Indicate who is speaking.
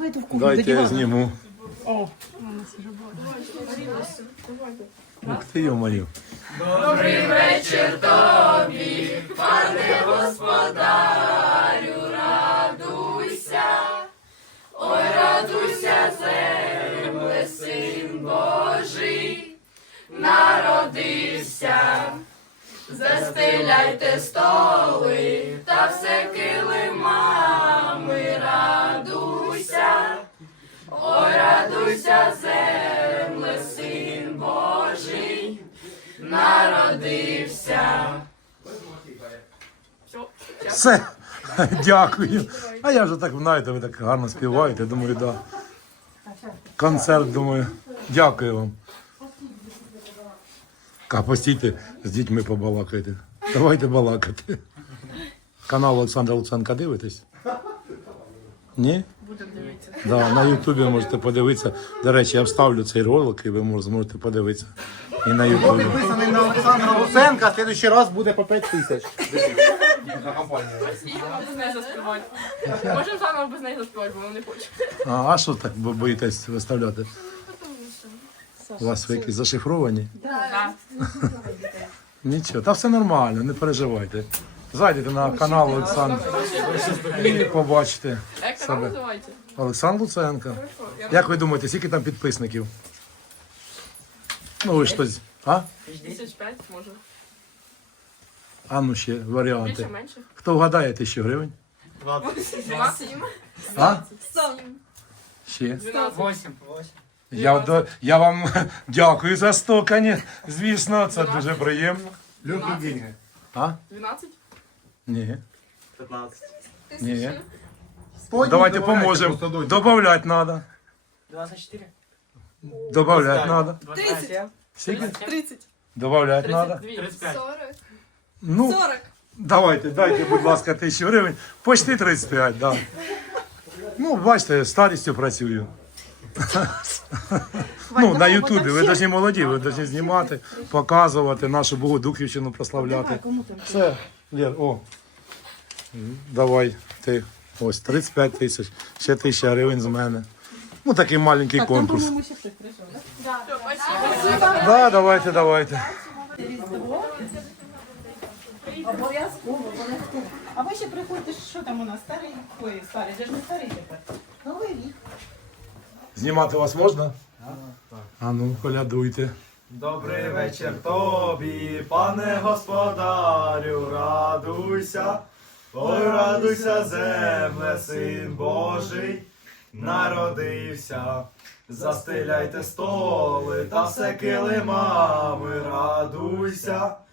Speaker 1: Давайте в кухню.
Speaker 2: Дайте я зніму.
Speaker 1: О, у нас вже було.
Speaker 2: Ух ти, йо-моє.
Speaker 3: Добрий вечір тобі, пане господарю, радуйся, ой, радуйся, земле, син Божий, народився. Застеляйте столи та все килимами, радуйся, ой, радуйся, земле, син Божий, народився.
Speaker 2: Все, дякую. А я вже так, знаєте, ви так гарно співаєте, думаю, да. Концерт, думаю, дякую вам. Постійте, з дітьми побалакайте. Давайте балакати. Канал Олександра Луценка дивитесь? Ні?
Speaker 3: Будемо дивитися.
Speaker 2: Да, на Ютубі можете подивитися. До речі, я вставлю цей ролик і ви зможете подивитися. І на Ютубі.
Speaker 4: Підписаний на Олександра Луценка, в следующий раз буде по 5 тисяч. На компанію.
Speaker 3: Без неї заспівати. Можемо заново без неї заспівати, бо вона не хоче.
Speaker 2: А що так боїтесь виставляти? У вас ви якісь зашифровані?
Speaker 3: Так.
Speaker 2: Нічого, та все нормально, не переживайте. Зайдете на канал Олександра і побачите
Speaker 3: Як канал
Speaker 2: себе.
Speaker 3: називається?
Speaker 2: Олександр Луценко. Як ви думаєте, скільки там підписників? Ну ви ж хтось. А?
Speaker 3: 1005, може.
Speaker 2: А ну ще варіанти.
Speaker 3: Більше, менше.
Speaker 2: Хто вгадає 1000 гривень?
Speaker 3: 12.
Speaker 2: А? Ще?
Speaker 3: 12.
Speaker 2: Я вам дякую за стукання. Звісно, це дуже приємно.
Speaker 4: Люблю деньги.
Speaker 2: А?
Speaker 3: 12?
Speaker 2: Ні.
Speaker 4: 15.
Speaker 2: Ні. Давайте поможемо. Добавляти треба.
Speaker 4: 24.
Speaker 2: Добавляти треба.
Speaker 4: 30.
Speaker 2: Скільки?
Speaker 1: 30.
Speaker 2: Добавляти треба.
Speaker 3: 35.
Speaker 1: 40.
Speaker 2: Ну,
Speaker 1: 40.
Speaker 2: давайте, дайте, будь ласка, 1000 гривень. Почти 35, да. Ну, бачите, старістю працюю. Ну, на Ютубі, ви повинні молоді, ви повинні знімати, показувати, нашу Богодухівщину прославляти. Все, Лєр, о. Давай, ти, ось, 35 тисяч, ще 1000 гривень з мене. Ну, такий маленький конкурс. Да, давайте.
Speaker 5: Обов'язково. А ви ще приходьте, що там у нас старий? Ой, старий, це ж не старий тепер. Новий рік.
Speaker 2: Знімати вас можна? А ну, колядуйте.
Speaker 4: Добрий вечір тобі, пане господарю, радуйся. Ой, радуйся, земле, син Божий, народився. Застеляйте столи та все килимами, радуйся.